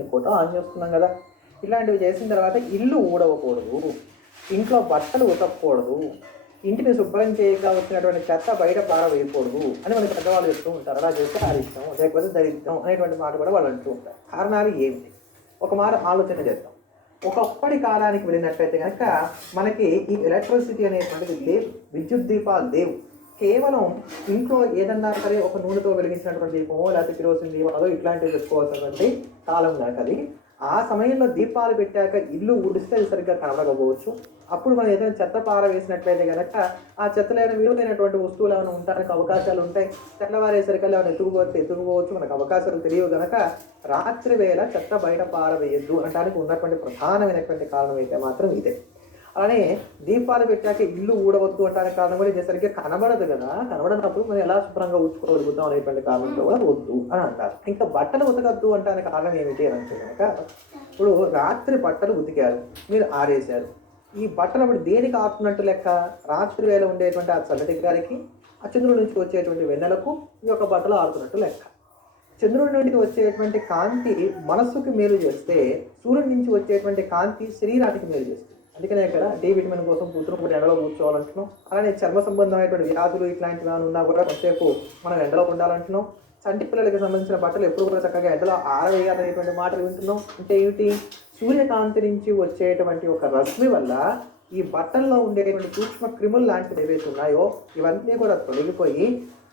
Photo on చేసుకున్నాం కదా. ఇలాంటివి చేసిన తర్వాత ఇల్లు ఊడవకూడదు. ఇంట్లో బట్టలు ఉతకూడదు ఇంటిని శుభ్రం చేయగా వచ్చినటువంటి చెత్త బయట పారవేయకూడదు అని మనకి పెద్దవాళ్ళు చెప్తూ ఉంటారు. అలా చేస్తే అరిష్టం లేకపోతే దరిద్రం అనేటువంటి మాట కూడా వాళ్ళు అంటూ ఉంటారు. కారణాలు ఏమిటి? ఒక మాట ఆలోచన చేద్దాం. ఒకప్పటి కాలానికి వెళ్ళినట్లయితే కనుక మనకి ఈ ఎలక్ట్రిసిటీ అనేటువంటిది లేవు. విద్యుత్ దీపాలు లేవు. కేవలం ఇంట్లో ఏదన్నా సరే ఒక నూనెతో వెలిగించినటువంటి దీపమో లేకపోతే కిరోసిన్ దీపాలో ఇట్లాంటివి పెట్టుకోవాల్సినటువంటి కాలం కనుక అది. ఆ సమయంలో దీపాలు పెట్టాక ఇల్లు ఉడిస్తే అది సరిగ్గా కనబడకపోవచ్చు. అప్పుడు మనం ఏదైనా చెత్త పార వేసినట్లయితే కనుక ఆ చెత్తలైన విలువైనటువంటి వస్తువులు ఏమైనా ఉండడానికి అవకాశాలు ఉంటాయి. తెల్లవారేసరికల్లా ఏమైనా ఎత్తుకుపోతే ఎత్తుకుపోవచ్చు. మనకు అవకాశాలు తెలియవు కనుక రాత్రి వేళ చెత్త బయట పారవేయద్దు అనడానికి ఉన్నటువంటి ప్రధానమైనటువంటి కారణం అయితే మాత్రం ఇదే. అలానే దీపాలు పెట్టాక ఇల్లు ఊడవద్దు అంటానికి కారణం కూడా ఇది సరిగ్గా కనబడదు కదా. కనబడనప్పుడు మనం ఎలా శుభ్రంగా ఉంచుకోగలుగుతాం అనేటువంటి కారణంతో కూడా వద్దు అని అంటారు. ఇంకా బట్టలు ఉతకద్దు అంటానికి కారణం ఏమిటి అని అంటే కనుక ఇప్పుడు రాత్రి బట్టలు ఉతికారు మీరు ఆరేశారు. ఈ బట్టలు అప్పుడు దేనికి ఆపుతున్నట్టు లెక్క? రాత్రి వేళ ఉండేటువంటి ఆ చల్లటి గారికి ఆ చంద్రుడి నుంచి వచ్చేటువంటి వెన్నెలకు ఈ యొక్క బట్టలు ఆడుతున్నట్టు లెక్క. చంద్రుడి నుండి వచ్చేటువంటి కాంతి మనస్సుకి మేలు చేస్తే సూర్యుడి నుంచి వచ్చేటువంటి కాంతి శరీరానికి మేలు చేస్తుంది. అందుకనే ఇక్కడ డి విటమిన్ కోసం కూతురు కూడా ఎండలో కూర్చోవాలంటున్నాం. అలానే చర్మ సంబంధమైనటువంటి వ్యాధులు ఇట్లాంటివి ఉన్నా కూడా కొంతసేపు మనం ఎండలో ఉండాలంటున్నాం. చంటి పిల్లలకి సంబంధించిన బట్టలు ఎప్పుడు కూడా చక్కగా ఎండలో ఆరవేయాలనేటువంటి మాటలు వింటున్నాం. అంటే ఏమిటి? సూర్యకాంతి నుంచి వచ్చేటువంటి ఒక రశ్మి వల్ల ఈ బట్టల్లో ఉండేటువంటి సూక్ష్మ క్రిములు లాంటివి ఏవైతే ఉన్నాయో ఇవన్నీ కూడా తొలగిపోయి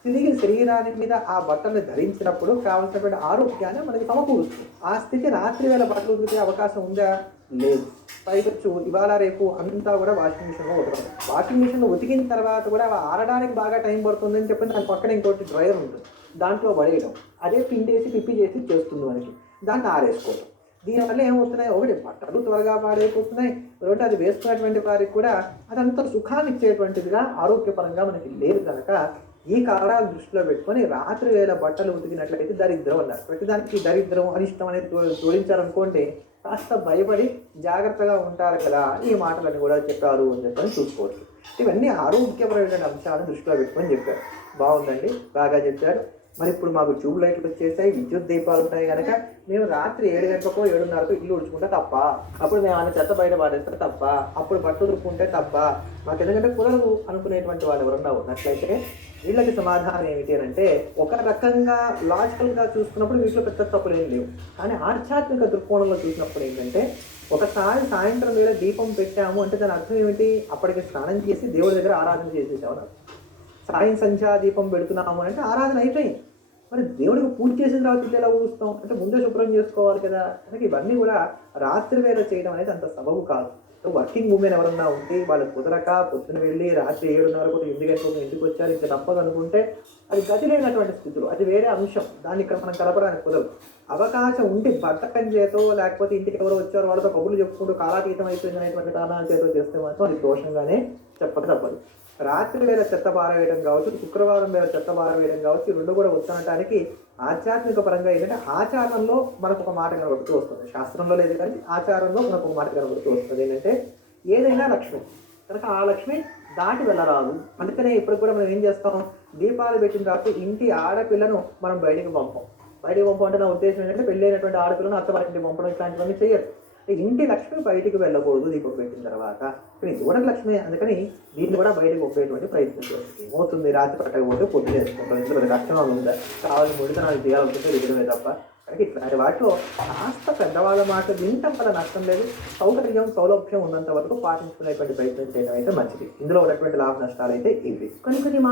తిరిగి శరీరానికి మీద ఆ బట్టలు ధరించినప్పుడు కావలసినటువంటి ఆరోగ్యాన్ని మనకి సమకూరుస్తుంది. ఆ స్థితి రాత్రి వేళ బట్టలు ఉతికే అవకాశం ఉందా? లేదు. పైకొచ్చు ఇవాళ రేపు అంతా కూడా వాషింగ్ మిషన్లో ఉతకడం. వాషింగ్ మిషన్లో ఉతికిన తర్వాత కూడా అవి బాగా టైం పడుతుంది అని చెప్పి దాని పక్కన ఇంకోటి డ్రైవర్ ఉంటుంది. దాంట్లో పడేయడం. అదే పిండేసి పిప్పి చేసి చేస్తుంది మనకి. దాన్ని ఆరేసుకోవడం దీనివల్ల ఏమవుతున్నాయి? ఒకటి బట్టలు త్వరగా పాడైపోతున్నాయి. రెండు అది వేసుకున్నటువంటి వారికి కూడా అదంతా సుఖాన్ని ఇచ్చేటువంటిదిగా ఆరోగ్యపరంగా మనకి లేదు కనుక ఈ కారణాలు దృష్టిలో పెట్టుకొని రాత్రి వేళ బట్టలు ఉతికినట్లయితే దరిద్రం అన్నారు. ప్రతిదానికి దరిద్రం అనిష్టం అనేది జోడించాలనుకోండి కాస్త భయపడి జాగ్రత్తగా ఉంటారు కదా ఈ మాటలను కూడా చెప్పారు అని చెప్పని చూసుకోవచ్చు. ఇవన్నీ ఆరోగ్యపరమైన అంశాలను దృష్టిలో పెట్టుకొని చెప్పారు. బాగుందండి. బాగా చెప్పారు. మరి ఇప్పుడు మాకు ట్యూబ్ లైట్లు వచ్చేసాయి విద్యుత్ దీపాలు ఉంటాయి కనుక మేము రాత్రి ఏడు గంటలకో ఏడున్నరకు ఇల్లు ఉడుచుకుంటే తప్ప అప్పుడు మేము ఆయన చెత్త బయట పాడేస్తే తప్ప అప్పుడు బట్టలు దుక్కుంటే తప్ప మాకు ఎందుకంటే కుదరదు అనుకునేటువంటి వాళ్ళు ఎవరన్నా ఉన్నట్లయితే వీళ్ళకి సమాధానం ఏమిటి అని అంటే ఒక రకంగా లాజికల్గా చూసుకున్నప్పుడు వీటిలో పెద్ద తప్పులు ఏం లేవు కానీ ఆధ్యాత్మిక దృక్కోణంలో చూసినప్పుడు ఏంటంటే ఒకసారి సాయంత్రం వేళ దీపం పెట్టాము అంటే దాని అర్థం ఏమిటి అప్పటికి స్నానం చేసి దేవుడి దగ్గర ఆరాధన చేసేసాము అని అర్థం. సాయం సంధ్యా దీపం పెడుతున్నాము అంటే ఆరాధన అయిపోయింది. మరి దేవుడికి పూజ చేసిన తర్వాత ఎలా ఊరుస్తాం? అంటే ముందే శుభ్రం చేసుకోవాలి కదా. అందుకే ఇవన్నీ కూడా రాత్రి వేళ చేయడం అనేది అంత సబబు కాదు. వర్కింగ్ ఉమెన్ ఎవరన్నా ఉంటే వాళ్ళకి కుదరక పొద్దున వెళ్ళి రాత్రి ఏడున్నర కూడా ఎనిమిది గంటలకు ఇంటికి వచ్చారు ఇంకా తప్పదు అనుకుంటే అది గతి లేనటువంటి స్థితులు అది వేరే అంశం. దాన్ని ఇక్కడ మనం కలపడానికి కుదరదు. అవకాశం ఉండి భర్త చేతో లేకపోతే ఇంటికి ఎవరో వచ్చారో వాళ్ళతో కబుర్లు చెప్పుకుంటూ కాలాతీతం అయిపోయింది అనేటువంటి కారణాల చేతో చేస్తే మాత్రం అది దోషంగానే చెప్పక తప్పదు. రాత్రి వేళ చెత్త పారవేయడం కావచ్చు శుక్రవారం వేళ చెత్త పారవేయడం కావచ్చు రెండు కూడా ఉత్తనటానికి ఆధ్యాత్మిక పరంగా ఏంటంటే ఆచారంలో మనకు ఒక మాట కనబడుతూ వస్తుంది. శాస్త్రంలో లేదు కానీ ఆచారంలో మనకు ఒక మాట కనబడుతూ వస్తుంది. ఏంటంటే ఏదైనా లక్ష్మి కనుక ఆ లక్ష్మి దాటి వెళ్ళరాదు. అందుకనే ఇప్పుడు కూడా మనం ఏం చేస్తాం? దీపాలు పెట్టిన తర్వాత ఇంటి ఆడపిల్లను మనం బయటికి పంపం. బయటికి పంపం అంటే నా ఉద్దేశం ఏంటంటే పెళ్ళైనటువంటి ఆడపిల్లను అత్తవారింటికి పంపడం ఇట్లాంటివన్నీ చేయరు. ఇంటి లక్ష్మి బయటికి వెళ్ళకూడదు దీపం పెట్టిన తర్వాత. కానీ దూరం లక్ష్మి అందుకని దీన్ని కూడా బయటకు ఒప్పేటువంటి ప్రయత్నం చేస్తుంది ఏమవుతుంది? రాత్రి పట్టకపోతే పొద్దున వేసుకుంటాం ఇందులో పెద్ద కష్టంగా ఉందా? కావాలి ముడితనాలు చేయాలనుకుంటే విధమే తప్ప. కానీ ఇట్లాంటి వాటిలో కాస్త పెద్దవాళ్ళ మాట వింటాం వల్ల నష్టం లేదు. సౌకర్యం సౌలభ్యం ఉన్నంత వరకు పాటించుకునేటువంటి ప్రయత్నం చేయడం అయితే మంచిది. ఇందులో ఉన్నటువంటి లాభ నష్టాలు అయితే ఇవి. కొన్ని కొన్ని మాట